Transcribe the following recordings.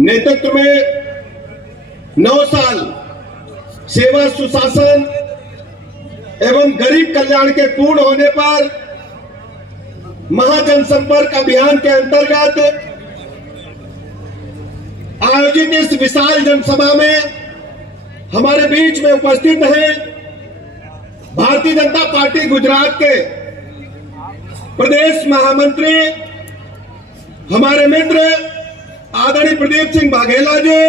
नेतृत्व में 9 साल सेवा, सुशासन एवं गरीब कल्याण के पूर्ण होने पर महाजनसंपर्क अभियान के अंतर्गत आयोजित इस विशाल जनसभा में हमारे बीच में उपस्थित हैं भारतीय जनता पार्टी गुजरात के प्रदेश महामंत्री हमारे मित्र आदरणीय प्रदीप सिंह वाघेला जी,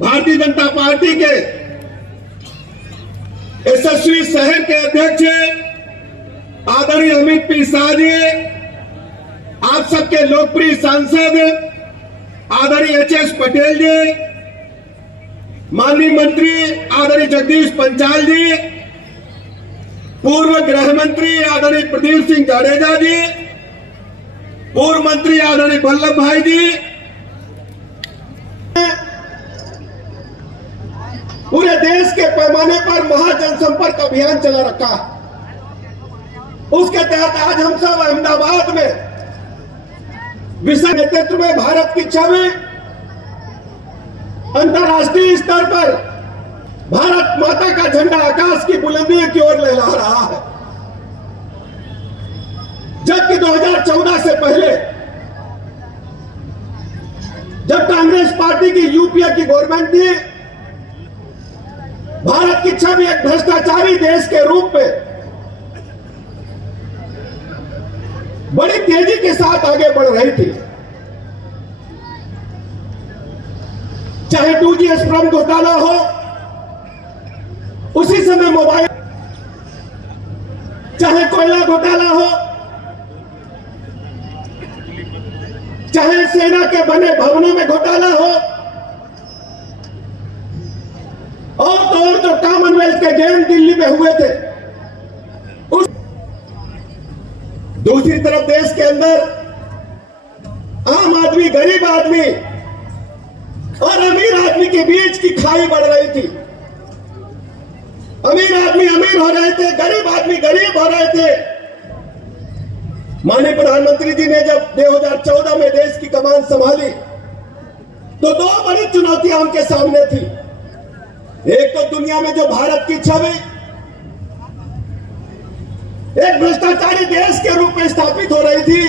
भारतीय जनता पार्टी के यशस्वी शहर के अध्यक्ष आदरणीय अमित पी शाह जी, आप सबके लोकप्रिय सांसद आदरणीय एच.एस. पटेल जी, माननीय मंत्री आदरणीय जगदीश पंचाल जी, पूर्व गृह मंत्री आदरणीय प्रदीप सिंह जाडेजा जी, पूर्व मंत्री आदरणीय वल्लभ भाई जी, पूरे देश के पैमाने पर महाजनसंपर्क अभियान चला रखा। उसके तहत आज हम सब अहमदाबाद में विश्व नेतृत्व में भारत की छवि अंतर्राष्ट्रीय स्तर पर भारत माता का झंडा आकाश की बुलंदी की ओर लहरा रहा है। जबकि 2014 से पहले जब कांग्रेस पार्टी की यूपीए की गवर्नमेंट थी, भारत की छवि एक भ्रष्टाचारी देश के रूप में बड़ी तेजी के साथ आगे बढ़ रही थी। चाहे 2G स्प्रम घोटाला हो, उसी समय मोबाइल, चाहे कोयला घोटाला हो, चाहे सेना के बने भवनों में घोटाला हो, और जो कॉमनवेल्थ के गेम दिल्ली में हुए थे, उस दूसरी तरफ देश के अंदर आम आदमी, गरीब आदमी और अमीर आदमी के बीच की खाई बढ़ रही थी। अमीर आदमी अमीर हो रहे थे, गरीब आदमी गरीब हो रहे थे। माननीय प्रधानमंत्री जी ने जब 2014 में देश की कमान संभाली तो 2 बड़ी चुनौतियां उनके सामने थी। एक तो दुनिया में जो भारत की छवि एक भ्रष्टाचारी देश के रूप में स्थापित हो रही थी,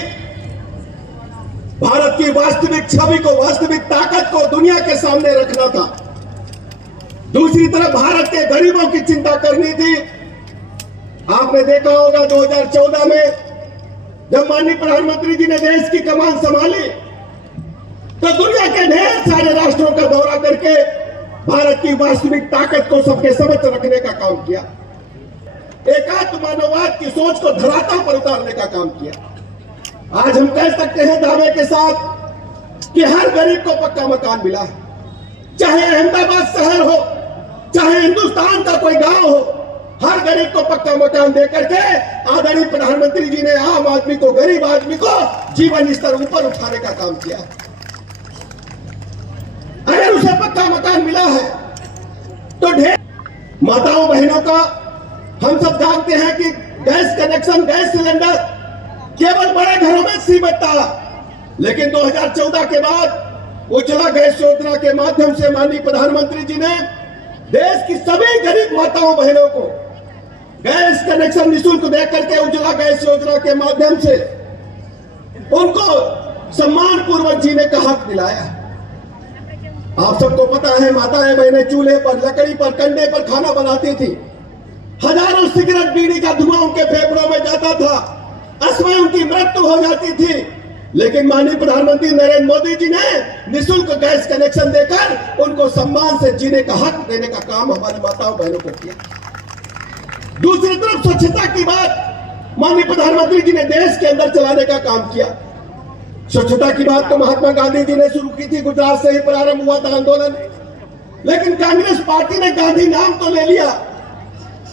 भारत की वास्तविक छवि को, वास्तविक ताकत को दुनिया के सामने रखना था। दूसरी तरफ भारत के गरीबों की चिंता करनी थी। आपने देखा होगा 2014 में जब माननीय प्रधानमंत्री जी ने देश की कमान संभाली तो दुनिया के ढेर सारे राष्ट्रों का दौरा करके भारत की वास्तविक ताकत को सबके समक्ष रखने का काम किया, एकात्म मानववाद की सोच को धरातल पर उतारने का काम किया। आज हम कह सकते हैं दावे के साथ कि हर गरीब को पक्का मकान मिला है, चाहे अहमदाबाद शहर हो, चाहे हिंदुस्तान का कोई गांव हो, हर गरीब को पक्का मकान देकर के आदरणीय प्रधानमंत्री जी ने आम आदमी को, गरीब आदमी को जीवन स्तर ऊपर उठाने का काम किया। अगर उसे पक्का मकान मिला है तो ढेर माताओं बहनों का, हम सब जानते हैं कि गैस कनेक्शन, गैस सिलेंडर केवल बड़े घरों में सीमित था, लेकिन 2014 के बाद उज्ज्वला गैस योजना के माध्यम से माननीय प्रधानमंत्री जी ने देश की सभी गरीब माताओं बहनों को गैस कनेक्शन निःशुल्क देकर के उज्ज्वला गैस योजना के माध्यम से उनको सम्मान पूर्वक जीने का हक दिलाया। आप सबको पता है माताएं बहनें चूल्हे पर, लकड़ी पर, कंडे पर खाना बनाती थी। हजारों सिगरेट बीड़ी का धुआं उनके फेफड़ों में जाता था, अस्थमा उनकी मृत्यु हो जाती थी। लेकिन माननीय प्रधानमंत्री नरेंद्र मोदी जी ने निःशुल्क गैस कनेक्शन देकर उनको सम्मान से जीने का हक देने का काम हमारी माताओं बहनों को किया। दूसरी तरफ स्वच्छता की बात माननीय प्रधानमंत्री जी ने देश के अंदर चलाने का काम किया। स्वच्छता की बात तो महात्मा गांधी जी ने शुरू की थी, गुजरात से ही प्रारंभ हुआ था आंदोलन। लेकिन कांग्रेस पार्टी ने गांधी नाम तो ले लिया,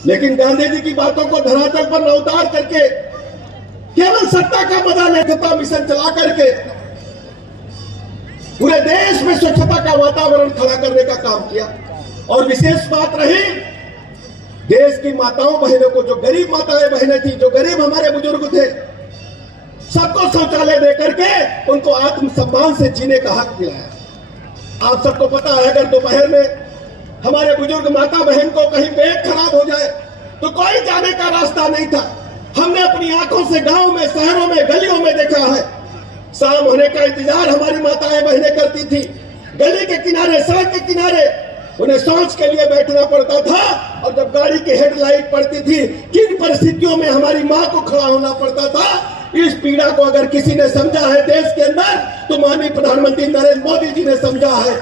लेकिन गांधी जी की बातों को धरातल पर न उतार करके केवल सत्ता का मजा लेता मिशन चला करके पूरे देश में स्वच्छता का वातावरण खड़ा करने का काम किया। और विशेष बात रही देश की माताओं बहनों को, जो गरीब माताएं बहनें थी, जो गरीब हमारे बुजुर्ग थे, सबको शौचालय देकर के उनको आत्मसम्मान से जीने का हक दिलाया। आप सबको पता है अगर दोपहर में हमारे बुजुर्ग माता बहन को कहीं पेट खराब हो जाए तो कोई जाने का रास्ता नहीं था। हमने अपनी आंखों से गांव में, शहरों में, गलियों में देखा है। शाम होने का इंतजार हमारी माताएं बहनें करती थी। गली के किनारे, सड़क के किनारे उन्हें शौच के लिए बैठना पड़ता था, और जब गाड़ी की हेडलाइट पड़ती थी किन परिस्थितियों में हमारी माँ को खड़ा होना पड़ता था। इस पीड़ा को अगर किसी ने समझा है देश के अंदर तो माननीय प्रधानमंत्री नरेंद्र मोदी जी ने समझा है।